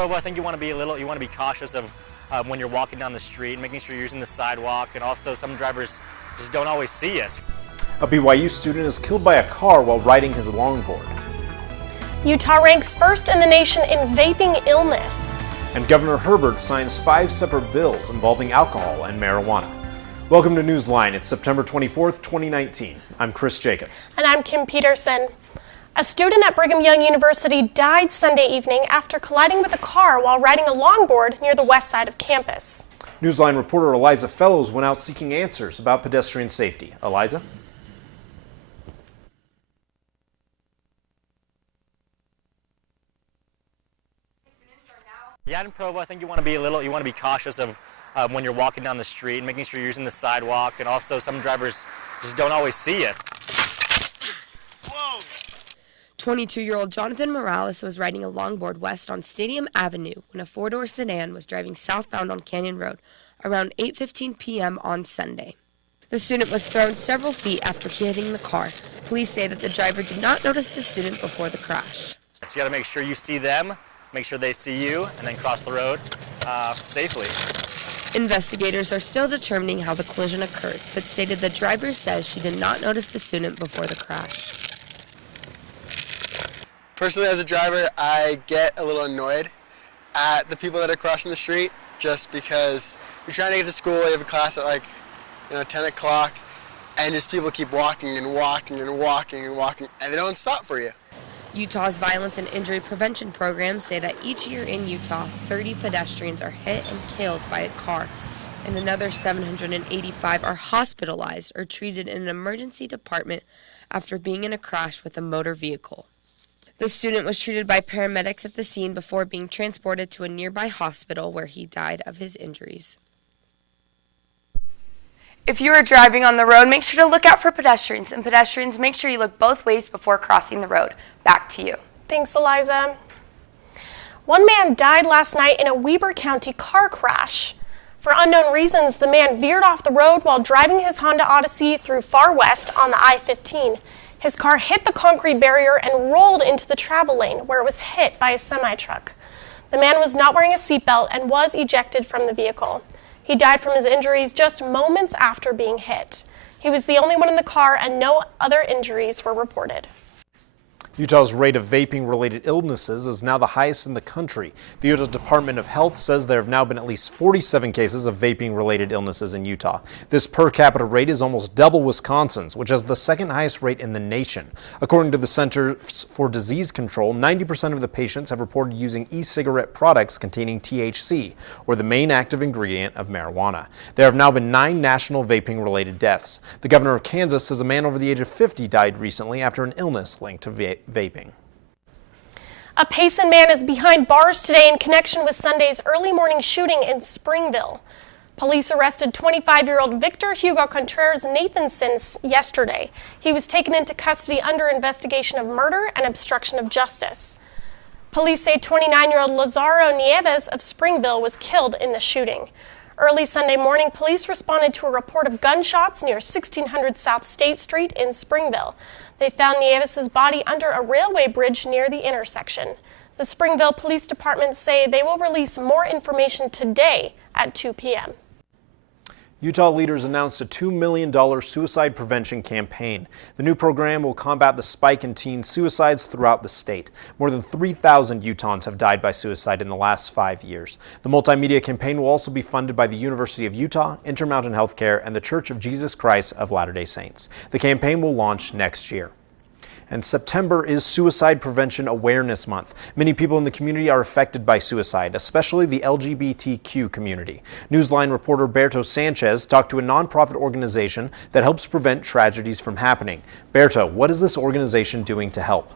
Provo, I think you want to be cautious of when you're walking down the street, making sure you're using the sidewalk, and also some drivers just don't always see us. A BYU student is killed by a car while riding his longboard. Utah ranks first in the nation in vaping illness. And Governor Herbert signs 5 separate bills involving alcohol and marijuana. Welcome to NewsLine. It's September 24th, 2019. I'm Chris Jacobs. And I'm Kim Peterson. A student at Brigham Young University died Sunday evening after colliding with a car while riding a longboard near the west side of campus. NewsLine reporter Eliza Fellows went out seeking answers about pedestrian safety. Eliza? Yeah, in Provo, I think you want to be cautious of when you're walking down the street, making sure you're using the sidewalk, and also some drivers just don't always see it. 22-year-old Jonathan Morales was riding a longboard west on Stadium Avenue when a 4-door sedan was driving southbound on Canyon Road around 8:15 p.m. on Sunday. The student was thrown several feet after hitting the car. Police say that the driver did not notice the student before the crash. So you got to make sure you see them, make sure they see you, and then cross the road safely. Investigators are still determining how the collision occurred, but stated the driver says she did not notice the student before the crash. Personally, as a driver, I get a little annoyed at the people that are crossing the street just because you're trying to get to school, you have a class at 10 o'clock, and just people keep walking and walking and walking and walking, and they don't stop for you. Utah's Violence and Injury Prevention Program say that each year in Utah, 30 pedestrians are hit and killed by a car, and another 785 are hospitalized or treated in an emergency department after being in a crash with a motor vehicle. The student was treated by paramedics at the scene before being transported to a nearby hospital where he died of his injuries. If you are driving on the road, make sure to look out for pedestrians. And pedestrians, make sure you look both ways before crossing the road. Back to you. Thanks, Eliza. One man died last night in a Weber County car crash. For unknown reasons, the man veered off the road while driving his Honda Odyssey through Far West on the I15. His car hit the concrete barrier and rolled into the travel lane, where it was hit by a semi-truck. The man was not wearing a seatbelt and was ejected from the vehicle. He died from his injuries just moments after being hit. He was the only one in the car, and no other injuries were reported. Utah's rate of vaping-related illnesses is now the highest in the country. The Utah Department of Health says there have now been at least 47 cases of vaping-related illnesses in Utah. This per capita rate is almost double Wisconsin's, which has the second highest rate in the nation. According to the Centers for Disease Control, 90% of the patients have reported using e-cigarette products containing THC, or the main active ingredient of marijuana. There have now been 9 national vaping-related deaths. The governor of Kansas says a man over the age of 50 died recently after an illness linked to vaping. A Payson man is behind bars today in connection with Sunday's early morning shooting in Springville. Police arrested 25-year-old Victor Hugo Contreras Nathanson yesterday. He was taken into custody under investigation of murder and obstruction of justice. Police say 29-year-old Lazaro Nieves of Springville was killed in the shooting. Early Sunday morning, police responded to a report of gunshots near 1600 South State Street in Springville. They found Nieves' body under a railway bridge near the intersection. The Springville Police Department say they will release more information today at 2 p.m. Utah leaders announced a $2 million suicide prevention campaign. The new program will combat the spike in teen suicides throughout the state. More than 3,000 Utahns have died by suicide in the last 5 years. The multimedia campaign will also be funded by the University of Utah, Intermountain Healthcare, and the Church of Jesus Christ of Latter-day Saints. The campaign will launch next year. And September is Suicide Prevention Awareness Month. Many people in the community are affected by suicide, especially the LGBTQ community. NewsLine reporter Berto Sanchez talked to a nonprofit organization that helps prevent tragedies from happening. Berto, what is this organization doing to help?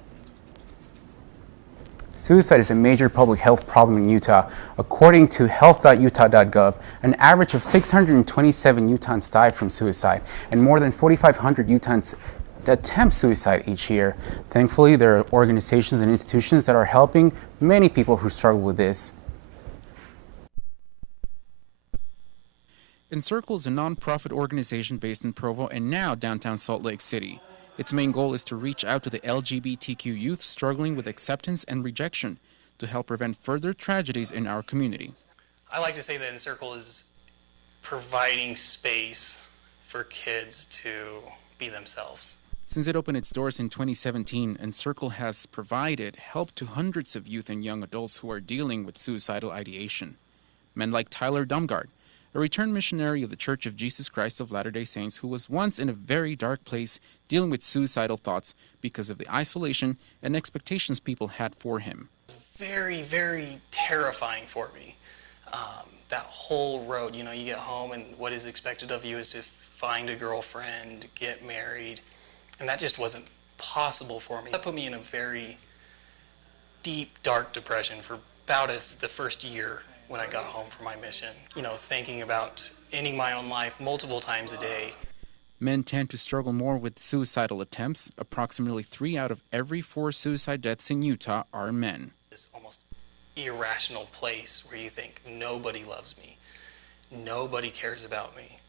Suicide is a major public health problem in Utah. According to health.utah.gov, an average of 627 Utahns die from suicide, and more than 4,500 Utahns attempt suicide each year. Thankfully, there are organizations and institutions that are helping many people who struggle with this. Encircle is a nonprofit organization based in Provo and now downtown Salt Lake City. Its main goal is to reach out to the LGBTQ youth struggling with acceptance and rejection, to to help prevent further tragedies in our community. I like to say that Encircle is providing space for kids to be themselves. Since it opened its doors in 2017, Encircle has provided help to hundreds of youth and young adults who are dealing with suicidal ideation. Men like Tyler Dumgard, a returned missionary of the Church of Jesus Christ of Latter-day Saints who was once in a very dark place dealing with suicidal thoughts because of the isolation and expectations people had for him. It's very, very terrifying for me. That whole road, you get home and what is expected of you is to find a girlfriend, get married, and that just wasn't possible for me. That put me in a very deep, dark depression for about the first year when I got home from my mission. Thinking about ending my own life multiple times a day. Men tend to struggle more with suicidal attempts. Approximately 3 out of every 4 suicide deaths in Utah are men. This almost irrational place where you think nobody loves me, nobody cares about me.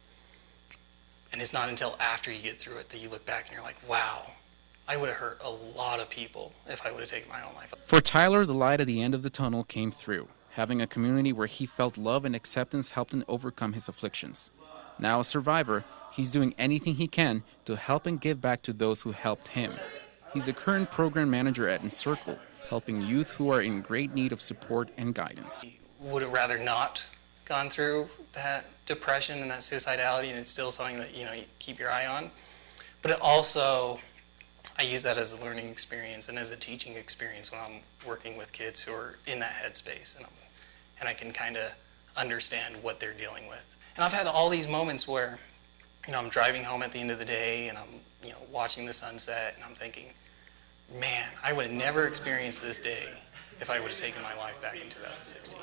And it's not until after you get through it that you look back and you're like, wow, I would have hurt a lot of people if I would have taken my own life. For Tyler, the light at the end of the tunnel came through. Having a community where he felt love and acceptance helped him overcome his afflictions. Now a survivor, he's doing anything he can to help and give back to those who helped him. He's the current program manager at Encircle, helping youth who are in great need of support and guidance. Would have rather not gone through that depression and that suicidality, and it's still something that you keep your eye on. But it also, I use that as a learning experience and as a teaching experience when I'm working with kids who are in that headspace, and I can kind of understand what they're dealing with. And I've had all these moments where I'm driving home at the end of the day and I'm watching the sunset and I'm thinking, man, I would have never experienced this day if I would have taken my life back in 2016.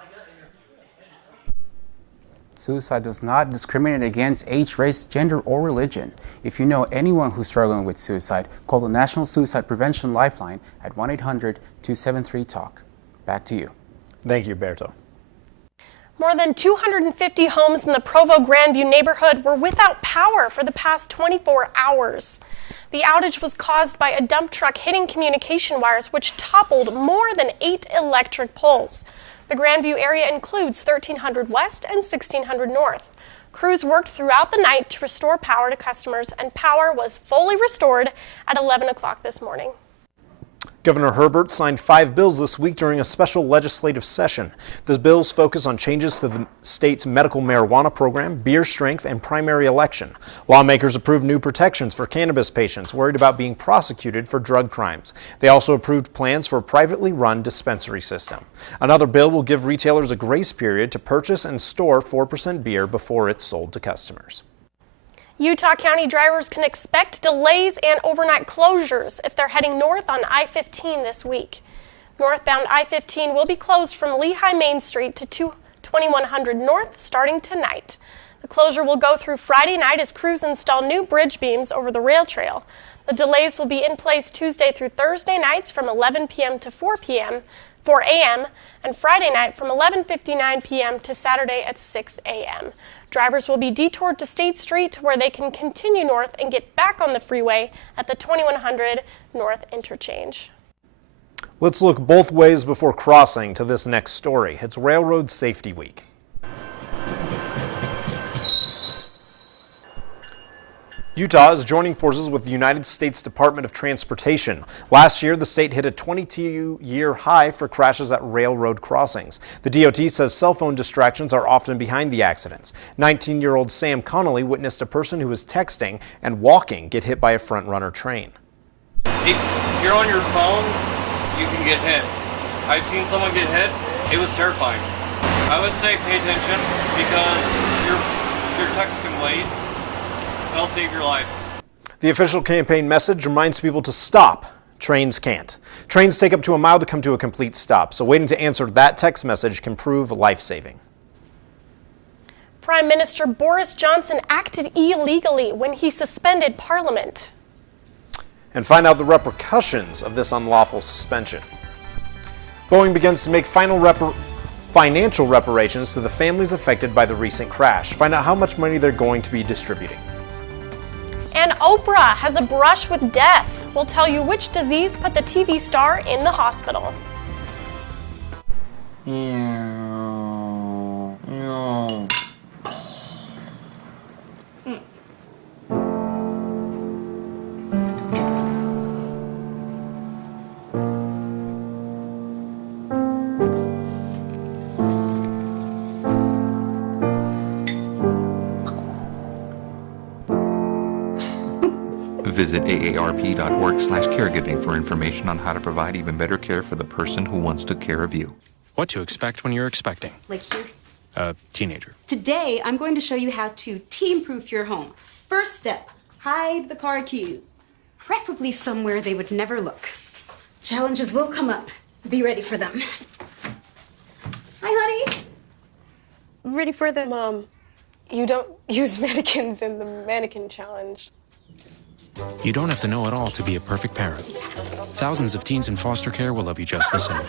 Suicide does not discriminate against age, race, gender, or religion. If you know anyone who's struggling with suicide, call the National Suicide Prevention Lifeline at 1-800-273-TALK. Back to you. Thank you, Berto. More than 250 homes in the Provo Grandview neighborhood were without power for the past 24 hours. The outage was caused by a dump truck hitting communication wires, which toppled more than 8 electric poles. The Grandview area includes 1300 West and 1600 North. Crews worked throughout the night to restore power to customers, and power was fully restored at 11 o'clock this morning. Governor Herbert signed 5 bills this week during a special legislative session. The bills focus on changes to the state's medical marijuana program, beer strength, and primary election. Lawmakers approved new protections for cannabis patients worried about being prosecuted for drug crimes. They also approved plans for a privately run dispensary system. Another bill will give retailers a grace period to purchase and store 4% beer before it's sold to customers. Utah County drivers can expect delays and overnight closures if they're heading north on I-15 this week. Northbound I-15 will be closed from Lehigh Main Street to 2100 North starting tonight. The closure will go through Friday night as crews install new bridge beams over the rail trail. The delays will be in place Tuesday through Thursday nights from 11 p.m. to 4 a.m. and Friday night from 11:59 p.m. to Saturday at 6 a.m. Drivers will be detoured to State Street where they can continue north and get back on the freeway at the 2100 North interchange. Let's look both ways before crossing to this next story. It's Railroad Safety Week. Utah is joining forces with the United States Department of Transportation. Last year, the state hit a 22-year high for crashes at railroad crossings. The DOT says cell phone distractions are often behind the accidents. 19-year-old Sam Connolly witnessed a person who was texting and walking get hit by a front-runner train. If you're on your phone, you can get hit. I've seen someone get hit. It was terrifying. I would say pay attention because your text can wait. It'll save your life. The official campaign message reminds people to stop. Trains can't. Trains take up to a mile to come to a complete stop, so waiting to answer that text message can prove life-saving. Prime Minister Boris Johnson acted illegally when he suspended Parliament. And find out the repercussions of this unlawful suspension. Boeing begins to make financial reparations to the families affected by the recent crash. Find out how much money they're going to be distributing. And Oprah has a brush with death. We'll tell you which disease put the TV star in the hospital. Visit aarp.org/caregiving for information on how to provide even better care for the person who wants to care of you. What to expect when you're expecting. Like here. A teenager. Today, I'm going to show you how to teen-proof your home. First step, hide the car keys. Preferably somewhere they would never look. Challenges will come up. Be ready for them. Hi, honey. Ready for the... Mom, you don't use mannequins in the mannequin challenge. You don't have to know it all to be a perfect parent. Thousands of teens in foster care will love you just the same.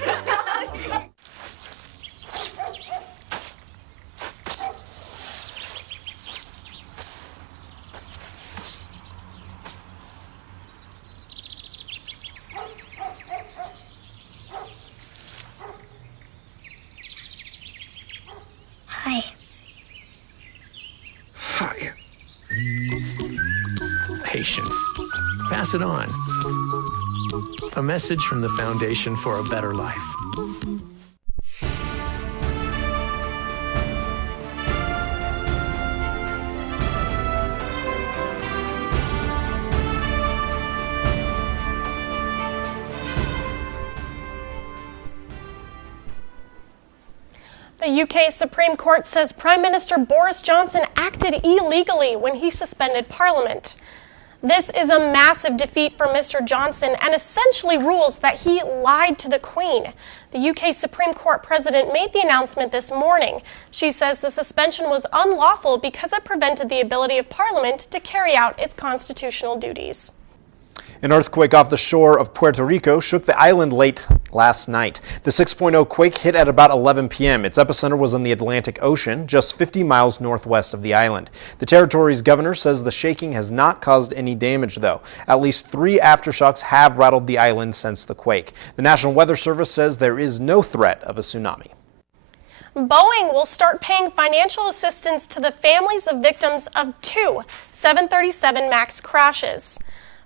Hi. Hi. Patience. Pass it on. A message from the Foundation for a Better Life. The UK Supreme Court says Prime Minister Boris Johnson acted illegally when he suspended Parliament. This is a massive defeat for Mr. Johnson and essentially rules that he lied to the Queen. The UK Supreme Court president made the announcement this morning. She says the suspension was unlawful because it prevented the ability of Parliament to carry out its constitutional duties. An earthquake off the shore of Puerto Rico shook the island late last night. The 6.0 quake hit at about 11 p.m. Its epicenter was in the Atlantic Ocean, just 50 miles northwest of the island. The territory's governor says the shaking has not caused any damage, though. At least 3 aftershocks have rattled the island since the quake. The National Weather Service says there is no threat of a tsunami. Boeing will start paying financial assistance to the families of victims of 2 737 MAX crashes.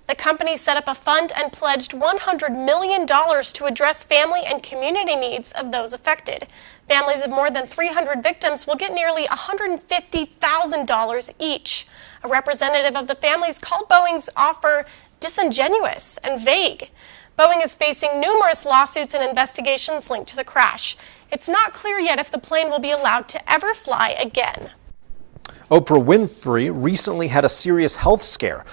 The company set up a fund and pledged $100 million to address family and community needs of those affected. Families of more than 300 victims will get nearly $150,000 each. A representative of the families called Boeing's offer disingenuous and vague. Boeing is facing numerous lawsuits and investigations linked to the crash. It's not clear yet if the plane will be allowed to ever fly again. Oprah Winfrey recently had a serious health scare.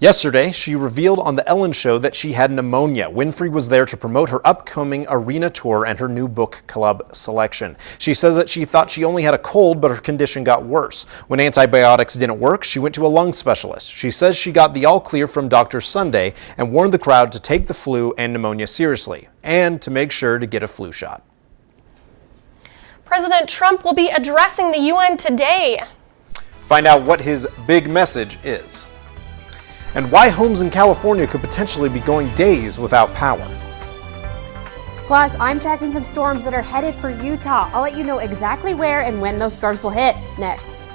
Yesterday, she revealed on The Ellen Show that she had pneumonia. Winfrey was there to promote her upcoming arena tour and her new book club selection. She says that she thought she only had a cold, but her condition got worse. When antibiotics didn't work, she went to a lung specialist. She says she got the all clear from Dr. Sunday and warned the crowd to take the flu and pneumonia seriously and to make sure to get a flu shot. President Trump will be addressing the UN today. Find out what his big message is. And why homes in California could potentially be going days without power. Plus, I'm tracking some storms that are headed for Utah. I'll let you know exactly where and when those storms will hit next.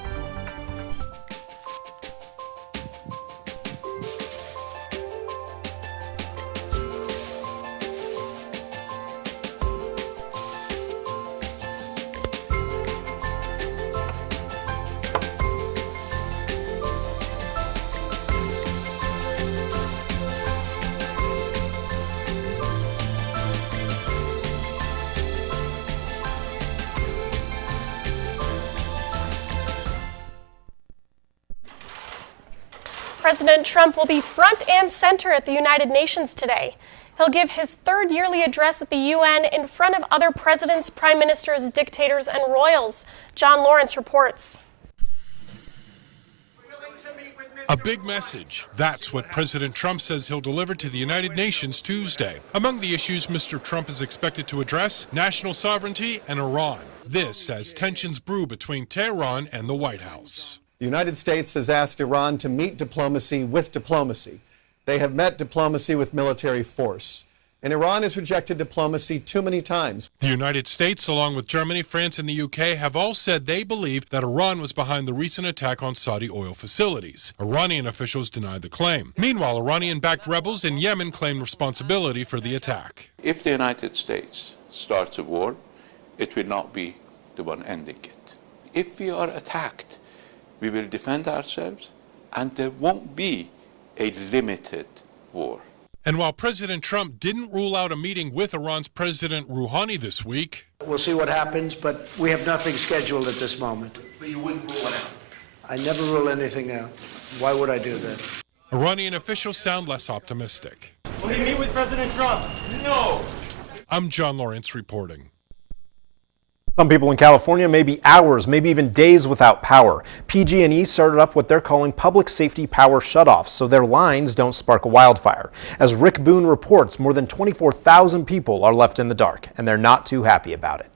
President Trump will be front and center at the United Nations today. He'll give his third yearly address at the UN in front of other presidents, prime ministers, dictators, and royals. John Lawrence reports. A big message. That's what President Trump says he'll deliver to the United Nations Tuesday. Among the issues Mr. Trump is expected to address, national sovereignty and Iran. This as tensions brew between Tehran and the White House. The United States has asked Iran to meet diplomacy with diplomacy. They have met diplomacy with military force. And Iran has rejected diplomacy too many times. The United States, along with Germany, France, and the UK, have all said they believe that Iran was behind the recent attack on Saudi oil facilities. Iranian officials denied the claim. Meanwhile, Iranian-backed rebels in Yemen claim responsibility for the attack. If the United States starts a war, it will not be the one ending it. If we are attacked, we will defend ourselves, and there won't be a limited war. And while President Trump didn't rule out a meeting with Iran's President Rouhani this week, we'll see what happens, but we have nothing scheduled at this moment. But you wouldn't rule it out? I never rule anything out. Why would I do that? Iranian officials sound less optimistic. Will he meet with President Trump? No. I'm John Lawrence reporting. Some people in California may be hours, maybe even days without power. PG&E started up what they're calling public safety power shutoffs so their lines don't spark a wildfire. As Rick Boone reports, more than 24,000 people are left in the dark, and they're not too happy about it.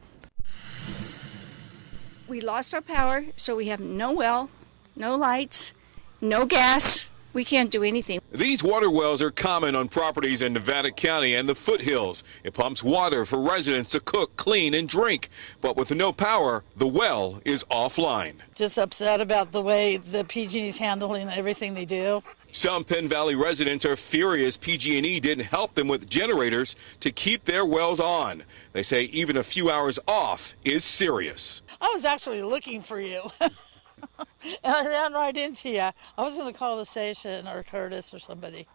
We lost our power, so we have no well, no lights, no gas. We can't do anything. These water wells are common on properties in Nevada County and the foothills. It pumps water for residents to cook, clean, and drink. But with no power, the well is offline. Just upset about the way the PG&E is handling everything they do. Some Penn Valley residents are furious PG&E didn't help them with generators to keep their wells on. They say even a few hours off is serious. I was actually looking for you. And I ran right into you. I was going to call the station or Curtis or somebody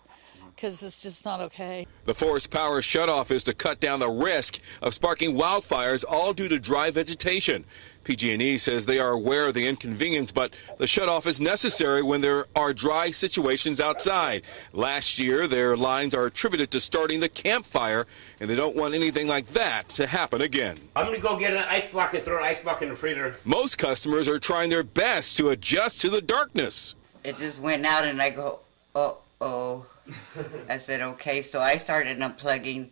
because it's just not okay. The forced power shutoff is to cut down the risk of sparking wildfires, all due to dry vegetation. PG&E says they are aware of the inconvenience, but the shutoff is necessary when there are dry situations outside. Last year, their lines are attributed to starting the campfire, and they don't want anything like that to happen again. I'm going to go get an ice block and throw an ice block in the freezer. Most customers are trying their best to adjust to the darkness. It just went out, and I go, uh-oh. I said, okay, so I started unplugging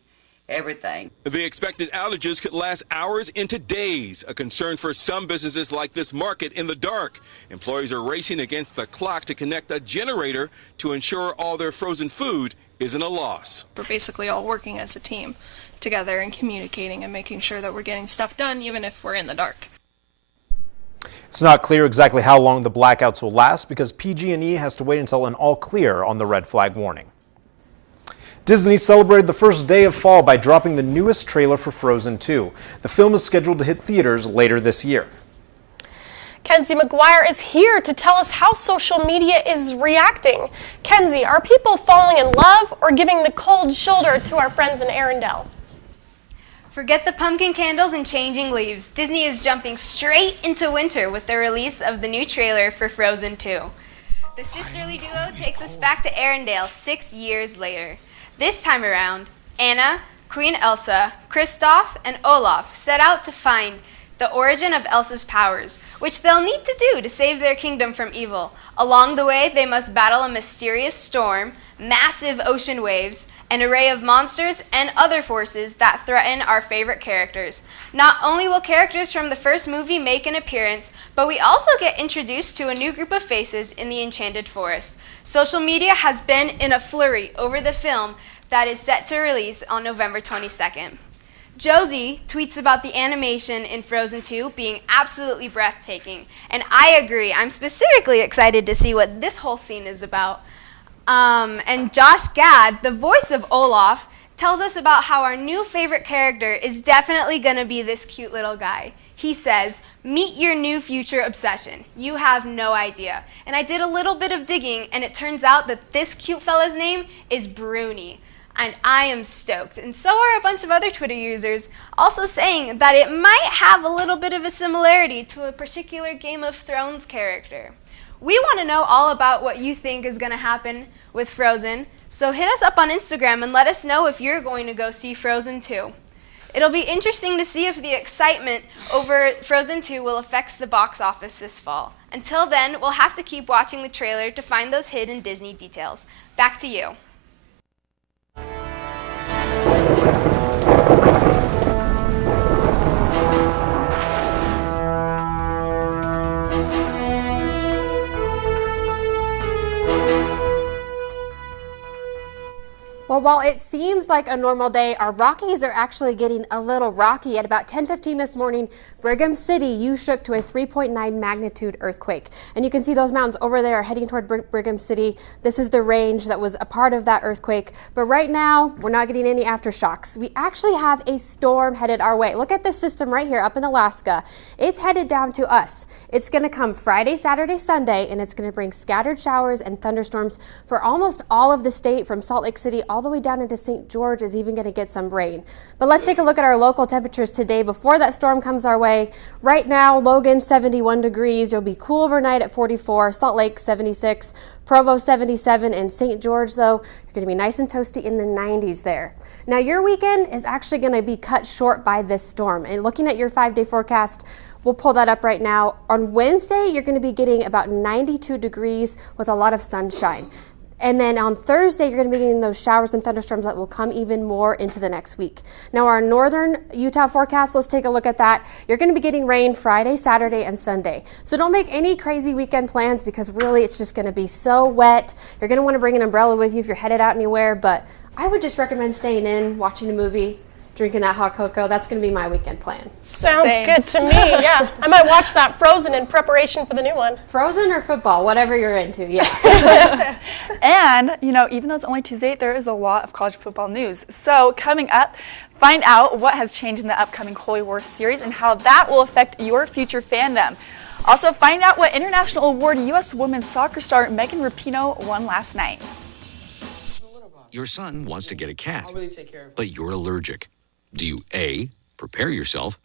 everything. The expected outages could last hours into days, a concern for some businesses like this market in the dark. Employees are racing against the clock to connect a generator to ensure all their frozen food isn't a loss. We're basically all working as a team together and communicating and making sure that we're getting stuff done even if we're in the dark. It's not clear exactly how long the blackouts will last because PG&E has to wait until an all clear on the red flag warning. Disney celebrated the first day of fall by dropping the newest trailer for Frozen 2. The film is scheduled to hit theaters later this year. Kenzie McGuire is here to tell us how social media is reacting. Kenzie, are people falling in love or giving the cold shoulder to our friends in Arendelle? Forget the pumpkin candles and changing leaves. Disney is jumping straight into winter with the release of the new trailer for Frozen 2. The sisterly duo takes us back to Arendelle 6 years later. This time around, Anna, Queen Elsa, Kristoff, and Olaf set out to find the origin of Elsa's powers, which they'll need to do to save their kingdom from evil. Along the way, they must battle a mysterious storm, massive ocean waves, an array of monsters, and other forces that threaten our favorite characters. Not only will characters from the first movie make an appearance, but we also get introduced to a new group of faces in the Enchanted Forest. Social media has been in a flurry over the film that is set to release on November 22nd. Josie tweets about the animation in Frozen 2 being absolutely breathtaking, and I agree. I'm specifically excited to see what this whole scene is about. And Josh Gad, the voice of Olaf, tells us about how our new favorite character is definitely going to be this cute little guy. He says, "Meet your new future obsession. You have no idea." And I did a little bit of digging, and it turns out that this cute fella's name is Bruni. And I am stoked. And so are a bunch of other Twitter users, also saying that it might have a little bit of a similarity to a particular Game of Thrones character. We want to know all about what you think is going to happen with Frozen, so hit us up on Instagram and let us know if you're going to go see Frozen 2. It'll be interesting to see if the excitement over Frozen 2 will affect the box office this fall. Until then, we'll have to keep watching the trailer to find those hidden Disney details. Back to you. Well, while it seems like a normal day, our Rockies are actually getting a little rocky. At about 10:15 this morning, Brigham City, you shook to a 3.9 magnitude earthquake. And you can see those mountains over there heading toward Brigham City. This is the range that was a part of that earthquake. But right now, we're not getting any aftershocks. We actually have a storm headed our way. Look at this system right here up in Alaska. It's headed down to us. It's going to come Friday, Saturday, Sunday, and it's going to bring scattered showers and thunderstorms for almost all of the state, from Salt Lake City all the way down into St. George is even going to get some rain. But let's take a look at our local temperatures today before that storm comes our way. Right now, Logan 71 degrees. You'll be cool overnight at 44, Salt Lake 76, Provo 77, and St. George, though, you're going to be nice and toasty in the 90s there. Now, your weekend is actually going to be cut short by this storm. And looking at your 5-day forecast, we'll pull that up right now. On Wednesday, you're going to be getting about 92 degrees with a lot of sunshine. And then on Thursday, you're going to be getting those showers and thunderstorms that will come even more into the next week. Now, our northern Utah forecast, let's take a look at that. You're going to be getting rain Friday, Saturday, and Sunday. So don't make any crazy weekend plans, because really it's just going to be so wet. You're going to want to bring an umbrella with you if you're headed out anywhere, but I would just recommend staying in, watching a movie, drinking that hot cocoa. That's going to be my weekend plan. Sounds good to me, yeah. I might watch that Frozen in preparation for the new one. Frozen or football, whatever you're into, yeah. And, you know, even though it's only Tuesday, there is a lot of college football news. So coming up, find out what has changed in the upcoming Holy War series and how that will affect your future fandom. Also, find out what international award U.S. women's soccer star Megan Rapinoe won last night. Your son wants to get a cat, but you're allergic. Do you A, prepare yourself,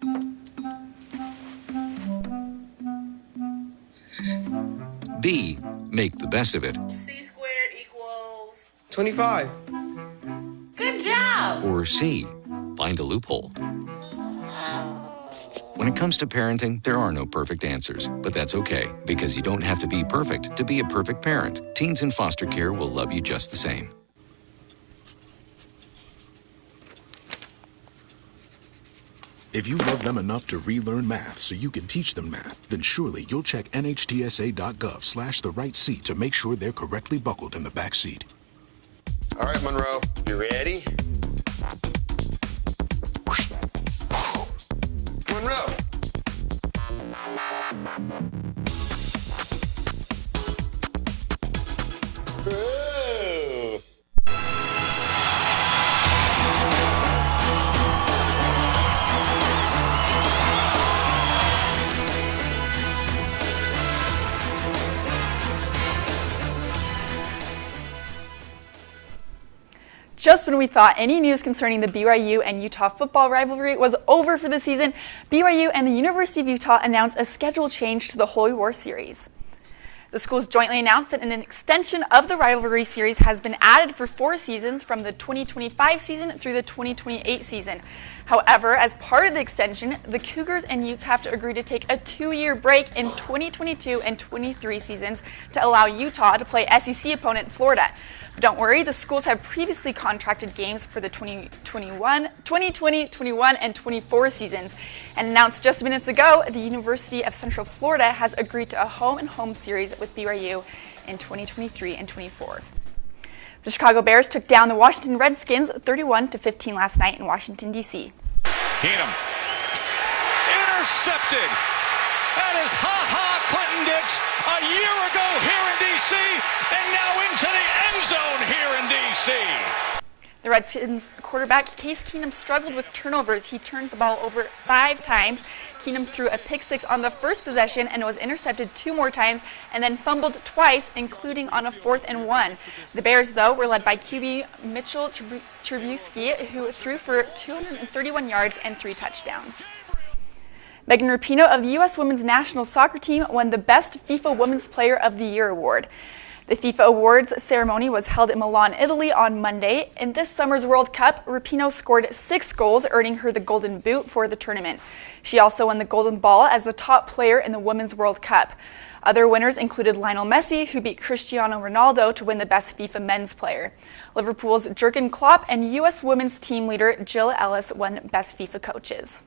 B, make the best of it, C squared equals 25. Good job. or C, find a loophole? When it comes to parenting, there are no perfect answers, but that's okay, because you don't have to be perfect to be a perfect parent. Teens in foster care will love you just the same. If you love them enough to relearn math so you can teach them math, then surely you'll check nhtsa.gov/the right seat to make sure they're correctly buckled in the back seat. All right, Monroe, you ready? Monroe! Ooh. Just when we thought any news concerning the BYU and Utah football rivalry was over for the season, BYU and the University of Utah announced a schedule change to the Holy War series. The schools jointly announced that an extension of the rivalry series has been added for 4 seasons from the 2025 season through the 2028 season. However, as part of the extension, the Cougars and Utes have to agree to take a 2-year break in 2022 and 23 seasons to allow Utah to play SEC opponent Florida. But don't worry, the schools have previously contracted games for the 2020, 21, and 24 seasons. And announced just minutes ago, the University of Central Florida has agreed to a home-and-home series with BYU in 2023 and 24. The Chicago Bears took down the Washington Redskins 31-15 last night in Washington, D.C. Keenum. Intercepted. That is Quentin Dix a year ago here in D.C. and now into the end zone here in D.C. The Redskins quarterback Case Keenum struggled with turnovers. He turned the ball over 5 times. Keenum threw a pick 6 on the first possession and was intercepted 2 more times and then fumbled twice, including on a 4th and 1. The Bears, though, were led by QB Mitchell Trubisky, who threw for 231 yards and 3 touchdowns. Megan Rapinoe of the U.S. women's national soccer team won the Best FIFA Women's Player of the Year award. The FIFA Awards ceremony was held in Milan, Italy on Monday. In this summer's World Cup, Rapinoe scored 6 goals, earning her the Golden Boot for the tournament. She also won the Golden Ball as the top player in the Women's World Cup. Other winners included Lionel Messi, who beat Cristiano Ronaldo to win the Best FIFA Men's Player. Liverpool's Jurgen Klopp and U.S. women's team leader Jill Ellis won Best FIFA Coaches.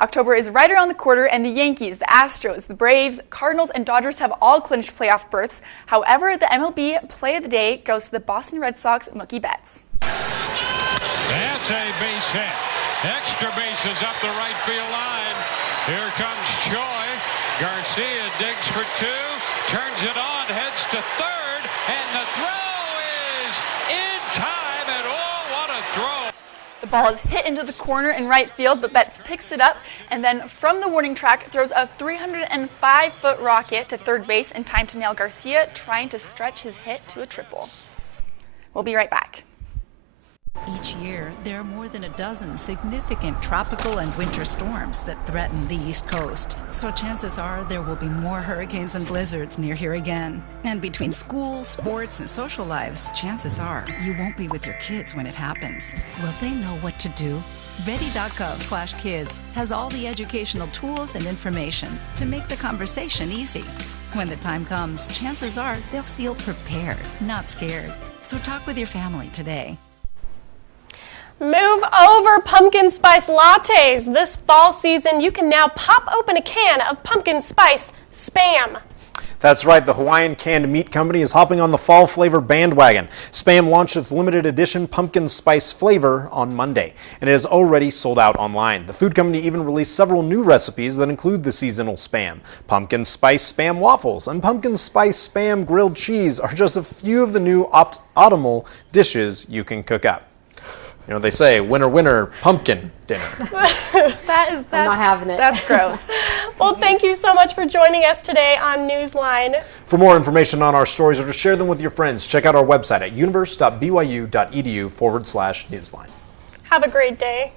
October is right around the corner, and the Yankees, the Astros, the Braves, Cardinals, and Dodgers have all clinched playoff berths. However, the MLB Play of the Day goes to the Boston Red Sox Mookie Betts. That's a base hit. Extra bases up the right field line. Here comes Choi. Garcia digs for two, turns it on, heads to third, and the throw is in time, and oh, what a throw. The ball is hit into the corner in right field, but Betts picks it up and then from the warning track throws a 305-foot rocket to third base in time to nail Garcia, trying to stretch his hit to a triple. We'll be right back. Each year, there are more than a dozen significant tropical and winter storms that threaten the East Coast. So chances are there will be more hurricanes and blizzards near here again. And between school, sports, and social lives, chances are you won't be with your kids when it happens. Will they know what to do? Ready.gov/kids has all the educational tools and information to make the conversation easy. When the time comes, chances are they'll feel prepared, not scared. So talk with your family today. Move over pumpkin spice lattes. This fall season, you can now pop open a can of pumpkin spice Spam. That's right, the Hawaiian canned meat company is hopping on the fall flavor bandwagon. Spam launched its limited edition pumpkin spice flavor on Monday, and it has already sold out online. The food company even released several new recipes that include the seasonal Spam. Pumpkin spice Spam waffles and pumpkin spice Spam grilled cheese are just a few of the new optimal dishes you can cook up. You know, they say, winner, winner, pumpkin dinner. I'm not having it. That's gross. Well, thank you so much for joining us today on Newsline. For more information on our stories or to share them with your friends, check out our website at universe.byu.edu/Newsline. Have a great day.